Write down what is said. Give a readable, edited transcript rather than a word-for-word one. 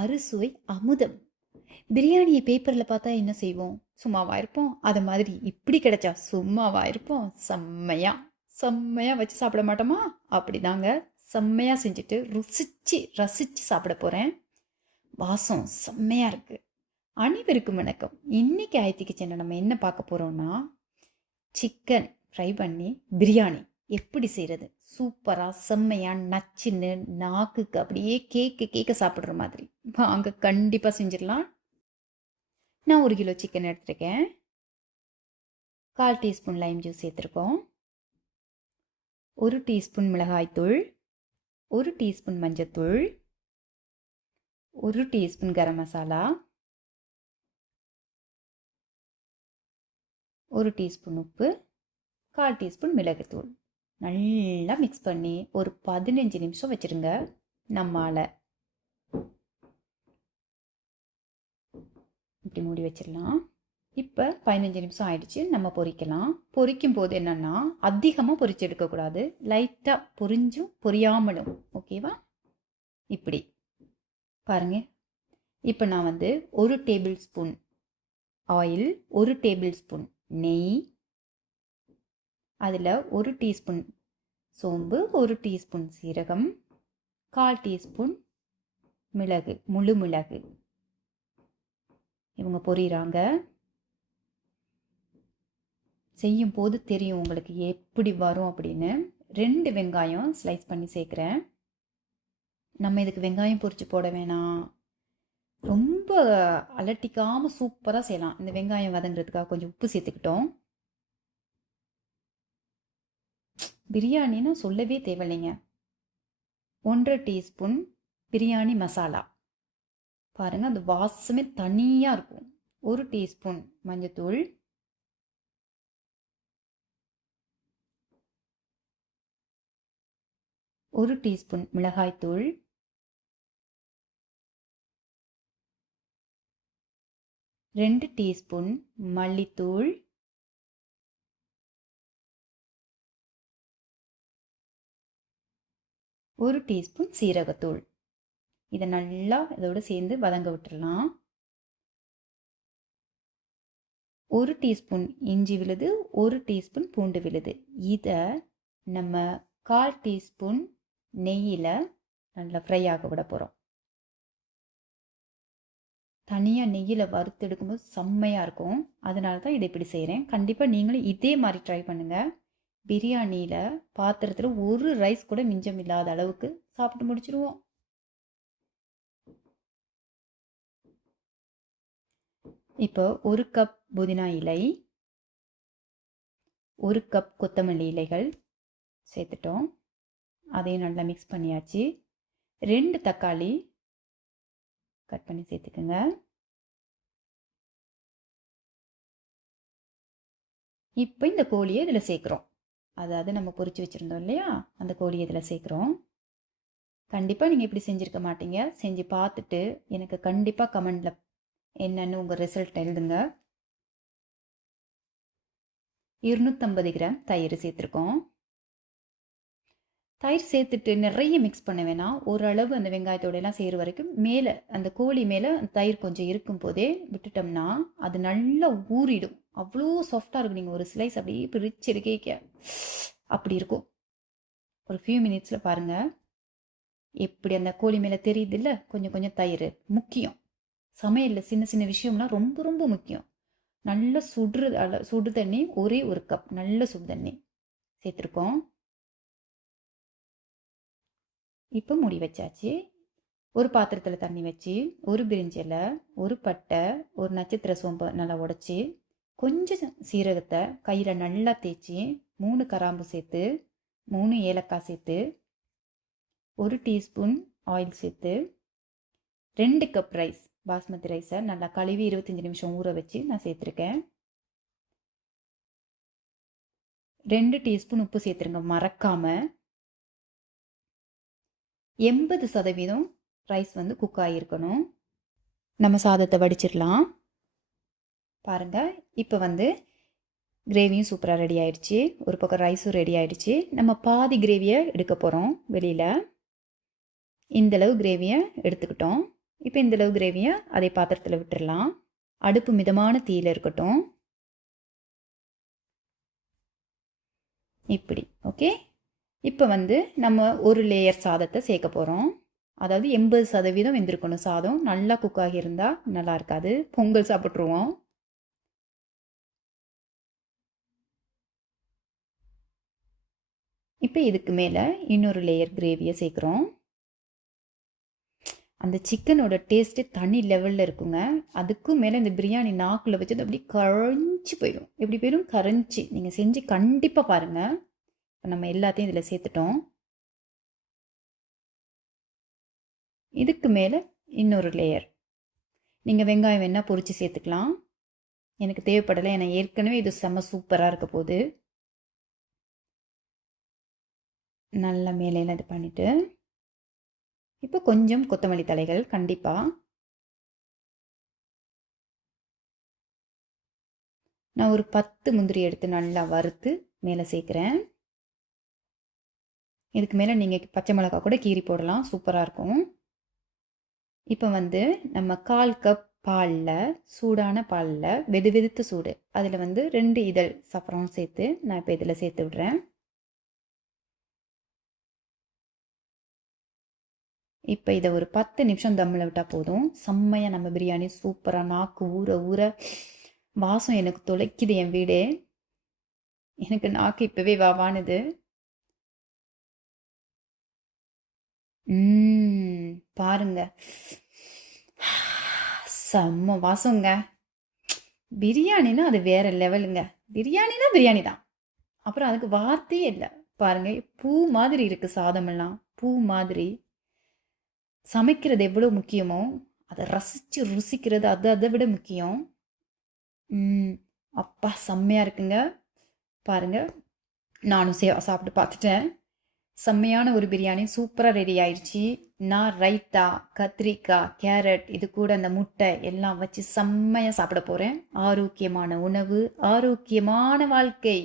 அறுசுவை அமுதம். பிரியாணியை பேப்பரில் பார்த்தா என்ன செய்வோம்? சும்மாவா இருப்போம்? அதை மாதிரி இப்படி கிடைச்சா சும்மாவா இருப்போம்? செம்மையாக வச்சு சாப்பிட மாட்டோமா? அப்படிதாங்க செம்மையாக செஞ்சுட்டு ரசித்து சாப்பிட போகிறேன். வாசம் செம்மையாக இருக்குது. அனைவருக்கும் வணக்கம். இன்னைக்கு ஆயத்தி கிச்சனில் நம்ம என்ன பார்க்க போகிறோம்னா, சிக்கன் ஃப்ரை பண்ணி பிரியாணி எப்படி செய்கிறது, சூப்பராக செம்மையாக நச்சுன்னு நாக்குக்கு அப்படியே கேக்க சாப்பிட்ற மாதிரி வாங்க கண்டிப்பாக செஞ்சிடலாம். நான் 1 கிலோ சிக்கன் எடுத்துருக்கேன். 1/4 டீஸ்பூன் லைம் ஜூஸ் சேர்த்துருக்கோம். 1 டீஸ்பூன் மிளகாய்த்தூள், 1 டீஸ்பூன் மஞ்சத்தூள், 1 டீஸ்பூன் கரம் மசாலா, 1 டீஸ்பூன் உப்பு, 1/4 டீஸ்பூன் மிளகுத்தூள். நல்லா மிக்ஸ் பண்ணி ஒரு 15 நிமிஷம் வச்சுருங்க. நம்மால் இப்படி மூடி வச்சிடலாம். இப்போ 15 நிமிஷம் ஆயிடுச்சு. நம்ம பொரிக்கலாம். பொரிக்கும் போது என்னென்னா, அதிகமாக பொரிச்சு எடுக்கக்கூடாது, லைட்டாக பொரிஞ்சும் பொரியாமலும். ஓகேவா? இப்படி பாருங்க. இப்போ நான் 1 table spoon oil, 1 table spoon நெய், அதில் 1 டீஸ்பூன் சோம்பு, 1 டீஸ்பூன் சீரகம், 1/4 டீஸ்பூன் மிளகு, முழு மிளகு இவங்க பொரியிறாங்க. செய்யும் போது தெரியும் உங்களுக்கு எப்படி வரும் அப்படின்னு. 2 வெங்காயம் ஸ்லைஸ் பண்ணி சேர்க்குறேன். நம்ம இதுக்கு வெங்காயம் பொரிச்சு போட வேணாம், ரொம்ப அலட்டிக்காமல் சூப்பராக செய்யலாம். இந்த வெங்காயம் வதங்குறதுக்காக கொஞ்சம் உப்பு சேர்த்துக்கிட்டோம். பிரியாணின்னு சொல்லவே தேவையில்லைங்க. 1/2 டீஸ்பூன் பிரியாணி மசாலா. பாருங்கள், அந்த வாசமே தனியாக இருக்கும். 1 டீஸ்பூன் மஞ்சத்தூள், 1 டீஸ்பூன் மிளகாய்த்தூள், 2 டீஸ்பூன் மல்லித்தூள், 1 டீஸ்பூன் சீரகத்தூள். இதை நல்லா இதோடு சேர்ந்து வதங்க விட்டுடலாம். 1 டீஸ்பூன் இஞ்சி விழுது, 1 டீஸ்பூன் பூண்டு விழுது. இதை நம்ம 1/4 டீஸ்பூன் நெய்யில் நல்லா ஃப்ரை ஆக விட போகிறோம். தனியாக நெய்யில் வறுத்தெடுக்கும்போது செம்மையாக இருக்கும். அதனால தான் இதை இப்படி செய்கிறேன். கண்டிப்பாக நீங்களும் இதே மாதிரி ட்ரை பண்ணுங்கள். பிரியாணியில் பாத்திரத்தில் ஒரு ரைஸ் கூட மிஞ்சம் இல்லாத அளவுக்கு சாப்பிட்டு முடிச்சிருவோம். இப்போ 1 கப் புதினா இலை, 1 கப் கொத்தமல்லி இலைகள் சேர்த்துட்டோம். அதையும் நல்லா மிக்ஸ் பண்ணியாச்சு. 2 தக்காளி கட் பண்ணி சேர்த்துக்குங்க. இப்போ இந்த கோழியை இதில் சேர்க்குறோம். அதாவது நம்ம பொரிச்சு வச்சுருந்தோம் இல்லையா, அந்த கோழி இதில் சேர்க்குறோம். கண்டிப்பாக நீங்கள் இப்படி செஞ்சுருக்க மாட்டீங்க. செஞ்சு பார்த்துட்டு எனக்கு கண்டிப்பாக கமெண்டில் என்னன்னு உங்கள் ரிசல்ட் எழுதுங்க. 250 கிராம் தயிர் சேர்த்துருக்கோம். தயிர் சேர்த்துட்டு நிறைய மிக்ஸ் பண்ண வேணாம். ஓரளவு அந்த வெங்காயத்தோடையெல்லாம் செய்கிற வரைக்கும் மேலே அந்த கோழி மேலே தயிர் கொஞ்சம் இருக்கும் போதே விட்டுட்டோம்னா அது நல்லா ஊறிடும். அவ்வளோ சாஃப்டாக இருக்கும். நீங்கள் ஒரு ஸ்லைஸ் அப்படியே பிரிச்சு எடுக்க அப்படி இருக்கும். ஒரு ஃபியூ மினிட்ஸில் பாருங்கள் எப்படி அந்த கோழி மேலே தெரியுது இல்லை, கொஞ்சம் கொஞ்சம் தயிர். முக்கியம் சமையலில் சின்ன சின்ன விஷயம்னா ரொம்ப ரொம்ப முக்கியம். நல்ல சுடு தண்ணி, ஒரே 1 கப் நல்ல சுடு தண்ணி சேர்த்துருக்கோம். இப்போ மூடி வச்சாச்சு. ஒரு பாத்திரத்தில் தண்ணி வச்சு, 1 பிரிஞ்சி இலை, 1 பட்டை, 1 நட்சத்திர சோம்பு நல்லா உடச்சி, கொஞ்சம் சீரகத்தை கையில் நல்லா தேய்ச்சி, 3 கிராம்பு சேர்த்து, 3 ஏலக்காய் சேர்த்து, 1 டீஸ்பூன் ஆயில் சேர்த்து, 2 கப் ரைஸ் பாஸ்மதி ரைஸை நல்லா கழுவி 25 நிமிஷம் ஊற வச்சு நான் சேர்த்துருக்கேன். 2 டீஸ்பூன் உப்பு சேர்த்துருங்க மறக்காமல். 80% ரைஸ் குக் ஆகியிருக்கணும். நம்ம சாதத்தை வடிச்சிடலாம். பாருங்கள், இப்போ கிரேவியும் சூப்பராக ரெடி ஆயிடுச்சு. ஒரு பக்கம் ரைஸும் ரெடி ஆயிடுச்சு. நம்ம பாதி கிரேவியை எடுக்க போகிறோம் வெளியில். இந்தளவு கிரேவியை எடுத்துக்கிட்டோம். இப்போ இந்தளவு கிரேவியை அதே பாத்திரத்தில் விட்டுடலாம். அடுப்பு மிதமான தீயில் இருக்கட்டும். இப்படி ஓகே. இப்போ நம்ம ஒரு லேயர் சாதத்தை சேர்க்க போகிறோம். அதாவது 80% வெந்திருக்கணும் சாதம். நல்லா குக் ஆகியிருந்தால் நல்லா இருக்காது, பொங்கல் சாப்பிட்ருவோம். இப்போ இதுக்கு மேலே இன்னொரு லேயர் கிரேவியை சேர்க்குறோம். அந்த சிக்கனோட டேஸ்ட்டு தனி லெவலில் இருக்குங்க. அதுக்கும் மேலே இந்த பிரியாணி நாக்கில் வச்சது அப்படி கரைஞ்சி போயிடும். எப்படி போயிடும்? கரைஞ்சி. நீங்கள் செஞ்சு கண்டிப்பாக பாருங்கள். இப்போ நம்ம எல்லாத்தையும் இதில் சேர்த்துட்டோம். இதுக்கு மேலே இன்னொரு லேயர். நீங்கள் வெங்காயம் வேணால் பொரித்து சேர்த்துக்கலாம். எனக்கு தேவைப்படலை, ஏன்னா ஏற்கனவே இது செம்ம சூப்பராக இருக்க போகுது. நல்லா மேலையெல்லாம் இது பண்ணிவிட்டு இப்போ கொஞ்சம் கொத்தமல்லி தலைகள் கண்டிப்பாக. நான் ஒரு 10 முந்திரி எடுத்து நல்லா வறுத்து மேலே சேர்க்குறேன். இதுக்கு மேலே நீங்கள் பச்சை மிளகா கூட கீறி போடலாம், சூப்பராக இருக்கும். இப்போ நம்ம 1/4 கப் பாலில், சூடான பாலில், வெது வெதுத்த சூடு, அதில் 2 இதழ் சஃப்ரான் சேர்த்து நான் இப்போ இதில் சேர்த்து விடுறேன். இப்போ இதை ஒரு 10 நிமிஷம் தம்மில் விட்டால் போதும். செம்மையாக நம்ம பிரியாணி சூப்பராக நாக்கு ஊற ஊற வாசம் எனக்கு தொலைக்குது. என் வீடே எனக்கு நாக்கு இப்போவே வாவானுது. பாருங்க, செம்ம வாசங்க. பிரியாணினா அது வேற லெவலுங்க. பிரியாணினா பிரியாணி தான், அப்புறம் அதுக்கு வார்த்தையே இல்லை. பாருங்க, பூ மாதிரி இருக்கு சாதமெல்லாம், பூ மாதிரி. சமைக்கிறது எவ்வளோ முக்கியமோ அதை ரசித்து ருசிக்கிறது அதை விட முக்கியம். அப்பா செம்மையாக இருக்குங்க. பாருங்க, நானும் சாப்பிட்டு பார்த்துட்டேன். செம்மையான ஒரு பிரியாணி சூப்பராக ரெடி ஆயிடுச்சு. நான் ரைத்தா, கத்திரிக்காய், கேரட், இது கூட அந்த முட்டை எல்லாம் வச்சு செம்மையாக சாப்பிட போகிறேன். ஆரோக்கியமான உணவு, ஆரோக்கியமான வாழ்க்கை.